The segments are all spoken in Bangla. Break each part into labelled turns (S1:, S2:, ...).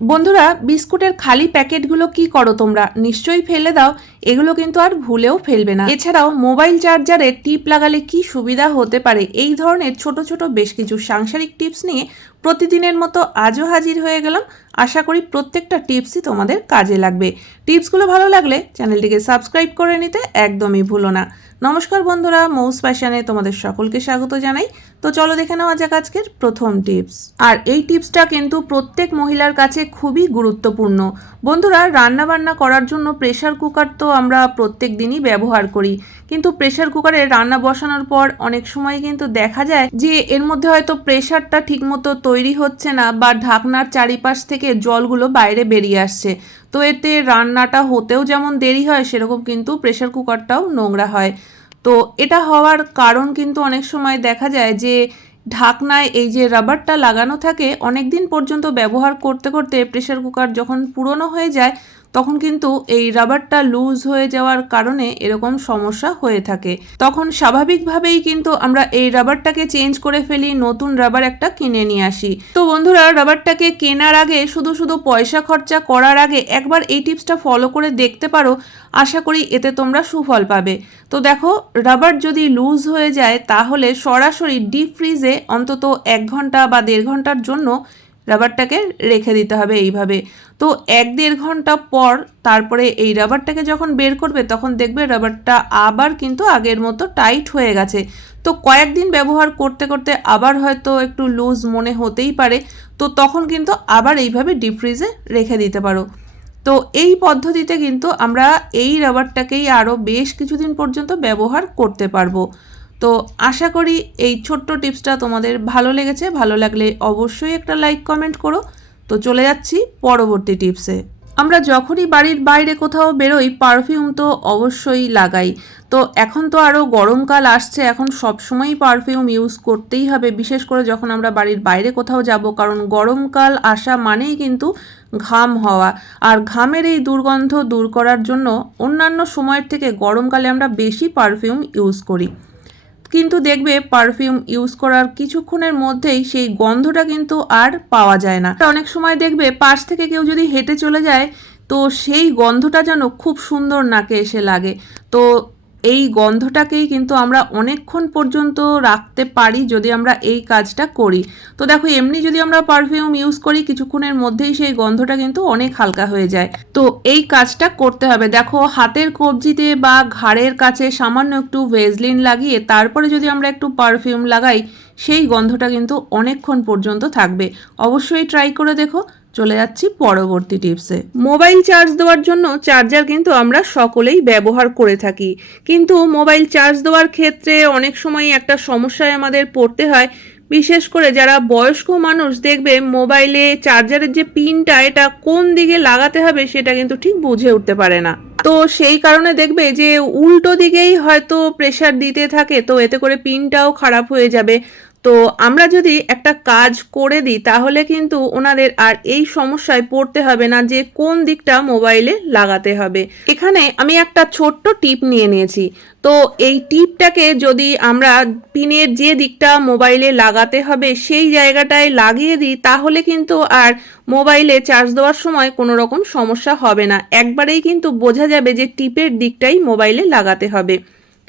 S1: বন্ধুরা, বিস্কুটের খালি প্যাকেটগুলো কি করো তোমরা? নিশ্চয়ই ফেলে দাও, এগুলো কিন্তু আর ভুলেও ফেলবে না। এছাড়াও, মোবাইল চার্জারে টিপ লাগালে কি সুবিধা হতে পারে? এই ধরনের ছোট ছোট বেশ কিছু সাংসারিক টিপস নিয়ে প্রতিদিনের মতো আজও হাজির হয়ে গেলাম। আশা করি প্রত্যেকটা টিপসই তোমাদের কাজে লাগবে। টিপসগুলো ভালো লাগলে চ্যানেলটিকে সাবস্ক্রাইব করে নিতে একদমই ভুলো না। নমস্কার বন্ধুরা, মৌস ফ্যাশনে তোমাদের সকলকে স্বাগত জানাই। তো চলো দেখে নেওয়া যাক আজকের প্রথম টিপস। আর এই টিপসটা কিন্তু প্রত্যেক মহিলার কাছে খুবই গুরুত্বপূর্ণ। বন্ধুরা রান্না বান্না করার জন্য প্রেশার কুকার তো আমরা প্রত্যেক দিনই ব্যবহার করি। কিন্তু প্রেশার কুকারে রান্না বসানোর পর অনেক সময় কিন্তু দেখা যায় যে এর মধ্যে হয়তো প্রেশারটা ঠিকমতো তৈরি হচ্ছে না বা ঢাকনার চারিপাশ থেকে জলগুলো বাইরে বেরিয়ে আসছে। তো এতে রান্নাটা হতেও যেমন দেরি হয়, সেরকম কিন্তু প্রেশার কুকারটাও নোংরা হয়। তো এটা হওয়ার কারণ কিন্তু অনেক সময় দেখা যায় যে ঢাকনায় এই যে রাবারটা লাগানো থাকে অনেক দিন পর্যন্ত ব্যবহার করতে করতে প্রেশার কুকার যখন পুরনো হয়ে যায় তখন কিন্তু এই রাবারটা লুজ হয়ে যাওয়ার কারণে এরকম সমস্যা হয়ে থাকে। তখন স্বাভাবিকভাবেই কিন্তু আমরা এই রাবারটাকে চেঞ্জ করে ফেলি, নতুন রাবার একটা কিনে নিয়ে আসি। তো বন্ধুরা, রাবারটাকে কেনার আগে, শুধু শুধু পয়সা খরচা করার আগে একবার এই টিপসটা ফলো করে দেখতে পারো। আশা করি এতে তোমরা সুফল পাবে। তো দেখো, রাবার যদি লুজ হয়ে যায়, তাহলে সরাসরি ডিপ ফ্রিজে অন্তত এক ঘণ্টা বা দেড় ঘণ্টার জন্য রাবারটাকে রেখে দিতে হবে এইভাবে। তো এক দেড় ঘণ্টা পর তারপরে এই রাবারটাকে যখন বের করবে, তখন দেখবে রাবারটা আবার কিন্তু আগের মতো টাইট হয়ে গেছে। তো কয়েকদিন ব্যবহার করতে করতে আবার হয়তো একটু লুজ মনে হতেই পারে। তো তখন কিন্তু আবার এইভাবে ডিপ ফ্রিজে রেখে দিতে পারো। তো এই পদ্ধতিতে কিন্তু আমরা এই রাবারটাকেই আরও বেশ কিছুদিন পর্যন্ত ব্যবহার করতে পারব। তো আশা করি এই ছোট্ট টিপসটা তোমাদের ভালো লেগেছে। ভালো লাগলে অবশ্যই একটা লাইক, কমেন্ট করো। তো চলে যাচ্ছি পরবর্তী টিপসে। আমরা যখনই বাড়ির বাইরে কোথাও বেরোই পারফিউম তো অবশ্যই লাগাই। তো এখন তো আরও গরমকাল আসছে, এখন সবসময়ই পারফিউম ইউজ করতেই হবে। বিশেষ করে যখন আমরা বাড়ির বাইরে কোথাও যাব, কারণ গরমকাল আসা মানেই কিন্তু ঘাম হওয়া। আর ঘামের এই দুর্গন্ধ দূর করার জন্য অন্যান্য সময়ের থেকে গরমকালে আমরা বেশি পারফিউম ইউজ করি। কিন্তু দেখবে পারফিউম ইউজ করার কিছুক্ষণের মধ্যেই সেই গন্ধটা কিন্তু আর পাওয়া যায় না। অনেক সময় দেখবে পাশ থেকে কেউ যদি হেঁটে চলে যায়, তো সেই গন্ধটা যেন খুব সুন্দর নাকে এসে লাগে। তো এই গন্ধটাকেই কিন্তু আমরা অনেকক্ষণ পর্যন্ত রাখতে পারি যদি আমরা এই কাজটা করি। তো দেখো, এমনি যদি আমরা পারফিউম ইউজ করি, কিছুক্ষণের মধ্যেই সেই গন্ধটা কিন্তু অনেক হালকা হয়ে যায়। তো এই কাজটা করতে হবে। দেখো, হাতের কবজিতে বা ঘাড়ের কাছে সামান্য একটু ভেজলিন লাগিয়ে তারপরে যদি আমরা একটু পারফিউম লাগাই, সেই গন্ধটা কিন্তু অনেকক্ষণ পর্যন্ত থাকবে। অবশ্যই ট্রাই করে দেখো। চলে যাচ্ছি পরবর্তী টিপসে মোবাইল চার্জ দেওয়ার জন্য চার্জার কিন্তু আমরা সকলেই ব্যবহার করে থাকি। কিন্তু মোবাইল চার্জ দেওয়ার ক্ষেত্রে অনেক সময় একটা সমস্যায় আমাদের পড়তে হয়। বিশেষ করে যারা বয়স্ক মানুষ দেখবে মোবাইলে চার্জারের যে পিনটা এটা কোন দিকে লাগাতে হবে সেটা কিন্তু ঠিক বুঝে উঠতে পারে না। তো সেই কারণে দেখবে যে উল্টো দিকেই হয়তো প্রেশার দিতে থাকে, তো এতে করে পিনটাও খারাপ হয়ে যাবে। তো আমরা যদি একটা কাজ করে দিই, তাহলে কিন্তু ওনাদের আর এই সমস্যায় পড়তে হবে না যে কোন দিকটা মোবাইলে লাগাতে হবে। এখানে আমি একটা ছোট্ট টিপ নিয়ে নিয়েছি। তো এই টিপটাকে যদি আমরা পিনের যে দিকটা মোবাইলে লাগাতে হবে, সেই জায়গাটায় লাগিয়ে দিই, তাহলে কিন্তু আর মোবাইলে চার্জ দেওয়ার সময় কোনো রকম সমস্যা হবে না। একবারেই কিন্তু বোঝা যাবে যে টিপের দিকটাই মোবাইলে লাগাতে হবে।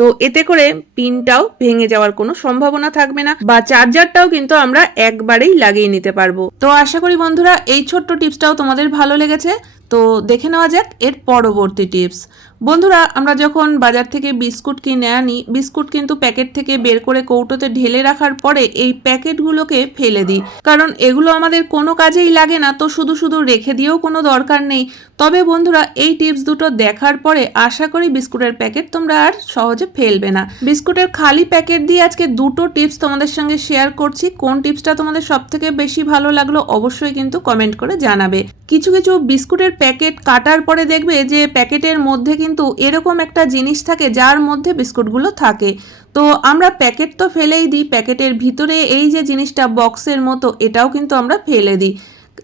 S1: তো এতে করে পিনটাও ভেঙে যাওয়ার কোনো সম্ভাবনা থাকবে না বা চার্জারটাও কিন্তু আমরা একবারেই লাগিয়ে নিতে পারব। তো আশা করি বন্ধুরা এই ছোট্ট টিপসটাও তোমাদের ভালো লেগেছে। তো দেখে নেওয়া যাক এর পরবর্তী টিপস। বন্ধুরা, আমরা যখন বাজার থেকে বিস্কুট কিনে আনি, বিস্কুট কিন্তু প্যাকেট থেকে বের করে কৌটোতে ঢেলে রাখার পরে এই প্যাকেটগুলোকে ফেলে দিই। কারণ এগুলো আমাদের কোনো কাজেই লাগে না, তো শুধু শুধু রেখে দিয়েও কোনো দরকার নেই। তবে বন্ধুরা, এই টিপস দুটো দেখার পরে আশা করি বিস্কুটের প্যাকেট তোমরা আর সহজে ফেলবে না। বিস্কুটের খালি প্যাকেট দিয়ে আজকে দুটো টিপস তোমাদের সঙ্গে শেয়ার করছি। কোন টিপসটা তোমাদের সব থেকে বেশি ভালো লাগল অবশ্যই কিন্তু কমেন্ট করে জানাবে। কিছু কিছু বিস্কুটের প্যাকেট কাটার পরে দেখবে যে প্যাকেটের মধ্যে কিন্তু এরকম একটা জিনিস থাকে যার মধ্যে বিস্কুটগুলো থাকে। তো আমরা প্যাকেট তো ফেলেই দিই, প্যাকেটের ভিতরে এই যে জিনিসটা বক্সের মতো, এটাও কিন্তু আমরা ফেলে দিই।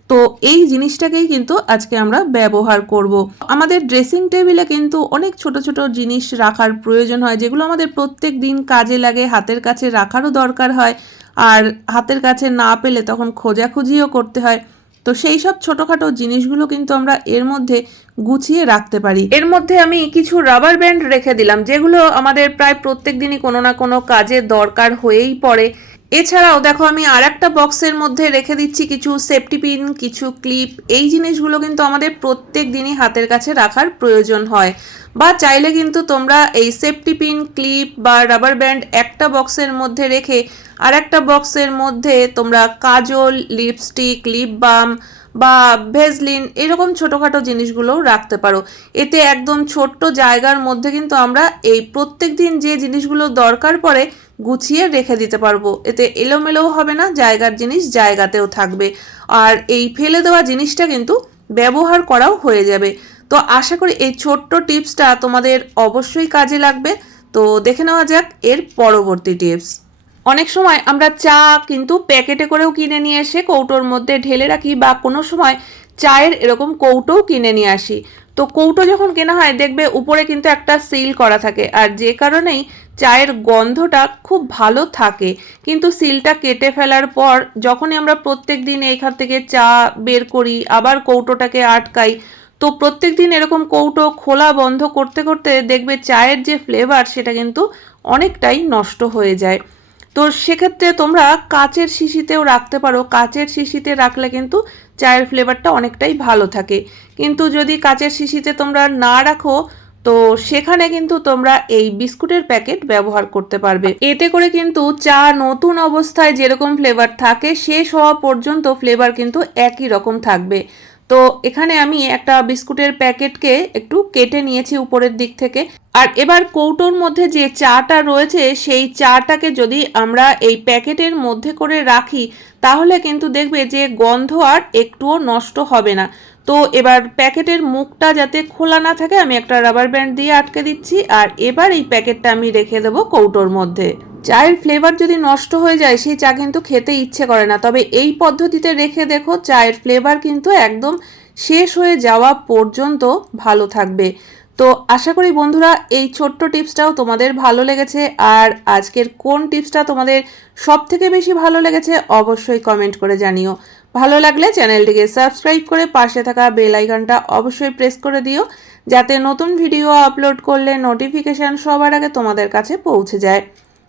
S1: তো এই জিনিসটাকেই কিন্তু আজকে আমরা ব্যবহার করব। আমাদের ড্রেসিং টেবিলে কিন্তু অনেক ছোট ছোট জিনিস রাখার প্রয়োজন হয়, যেগুলো আমাদের প্রত্যেক দিন কাজে লাগে, হাতের কাছে রাখারও দরকার হয়। আর হাতের কাছে না পেলে তখন খোঁজাখুঁজিও করতে হয়। তো সেই সব ছোটোখাটো জিনিসগুলো কিন্তু আমরা এর মধ্যে গুছিয়ে রাখতে পারি। এর মধ্যে আমি কিছু রাবার ব্যান্ড রেখে দিলাম, যেগুলো আমাদের প্রায় প্রত্যেক দিনই কোনো না কোনো কাজে দরকার হয়েই পড়ে। এছাড়াও দেখো, আমি আর একটা বক্সের মধ্যে রেখে দিচ্ছি কিছু সেফটি পিন কিছু ক্লিপ এই জিনিসগুলো কিন্তু আমাদের প্রত্যেক দিনই হাতের কাছে রাখার প্রয়োজন হয়। বা চাইলে কিন্তু তোমরা এই সেফটি পিন ক্লিপ বা রাবার ব্যান্ড একটা বক্সের মধ্যে রেখে আর একটা বক্সের মধ্যে তোমরা কাজল লিপস্টিক লিপ বাম বা ভেজলিন, এরকম ছোটোখাটো জিনিসগুলোও রাখতে পারো। এতে একদম ছোট্ট জায়গার মধ্যে কিন্তু আমরা এই প্রত্যেক দিন যে জিনিসগুলো দরকার পড়ে গুছিয়ে রেখে দিতে পারব। এতে এলোমেলোও হবে না, জায়গার জিনিস জায়গাতেও থাকবে। আর এই ফেলে দেওয়া জিনিসটা কিন্তু ব্যবহার করাও হয়ে যাবে। তো আশা করি এই ছোট্ট টিপসটা তোমাদের অবশ্যই কাজে লাগবে। তো দেখে নেওয়া যাক এর পরবর্তী টিপস। অনেক সময় আমরা চা কিন্তু প্যাকেটে করেও কিনে নিয়ে এসে কৌটোর মধ্যে ঢেলে রাখি বা কোনো সময় চায়ের এরকম কৌটোও কিনে নিয়ে আসি। তো কৌটো যখন কেনা হয়, দেখবে উপরে কিন্তু একটা সিল করা থাকে আর যে কারণেই চায়ের গন্ধটা খুব ভালো থাকে। কিন্তু সিলটা কেটে ফেলার পর যখনই আমরা প্রত্যেক দিন এখান থেকে চা বের করি, আবার কৌটোটাকে আটকাই, তো প্রত্যেক দিন এরকম কৌটো খোলা বন্ধ করতে করতে দেখবে চায়ের যে ফ্লেভার সেটা কিন্তু অনেকটাই নষ্ট হয়ে যায়। তো সেক্ষেত্রে তোমরা কাচের শিশিতেও রাখতে পারো। কাচের শিশিতে রাখলে কিন্তু চায়ের ফ্লেভারটা অনেকটাই ভালো থাকে। কিন্তু যদি কাচের শিশিতে তোমরা না রাখো, তো সেখানে কিন্তু তোমরা এই বিস্কুটের প্যাকেট ব্যবহার করতে পারবে। এতে করে কিন্তু চা নতুন অবস্থায় যেরকম ফ্লেভার থাকে, শেষ হওয়া পর্যন্ত ফ্লেভার কিন্তু একই রকম থাকবে। তো এখানে আমি একটা বিস্কুটের প্যাকেটকে একটু কেটে নিয়েছি উপরের দিক থেকে। আর এবার কৌটোর মধ্যে যে চাটা রয়েছে, সেই চাটাকে যদি আমরা এই প্যাকেটের মধ্যে করে রাখি, তাহলে কিন্তু দেখবে যে গন্ধ আর একটুও নষ্ট হবে না। তো এবার প্যাকেটের মুখটা যাতে খোলা না থাকে, আমি একটা রাবার ব্যান্ড দিয়ে আটকে দিচ্ছি। আর এবার এই প্যাকেটটা আমি রেখে দেবো কৌটোর মধ্যে। চায়ের ফ্লেভার যদি নষ্ট হয়ে যায়, সেই চা কিন্তু খেতে ইচ্ছে করে না। তবে এই পদ্ধতিতে রেখে দেখো, চায়ের ফ্লেভার কিন্তু একদম শেষ হয়ে যাওয়া পর্যন্ত ভালো থাকবে। তো আশা করি বন্ধুরা, এই ছোট্ট টিপসটাও তোমাদের ভালো লেগেছে। আর আজকের কোন টিপসটা তোমাদের সব থেকে বেশি ভালো লেগেছে, অবশ্যই কমেন্ট করে জানিও। ভালো লাগলে চ্যানেলটিকে সাবস্ক্রাইব করে পাশে থাকা বেল আইকনটা অবশ্যই প্রেস করে দিও, যাতে নতুন ভিডিও আপলোড করলে নোটিফিকেশান সবার আগে তোমাদের কাছে পৌঁছে যায়।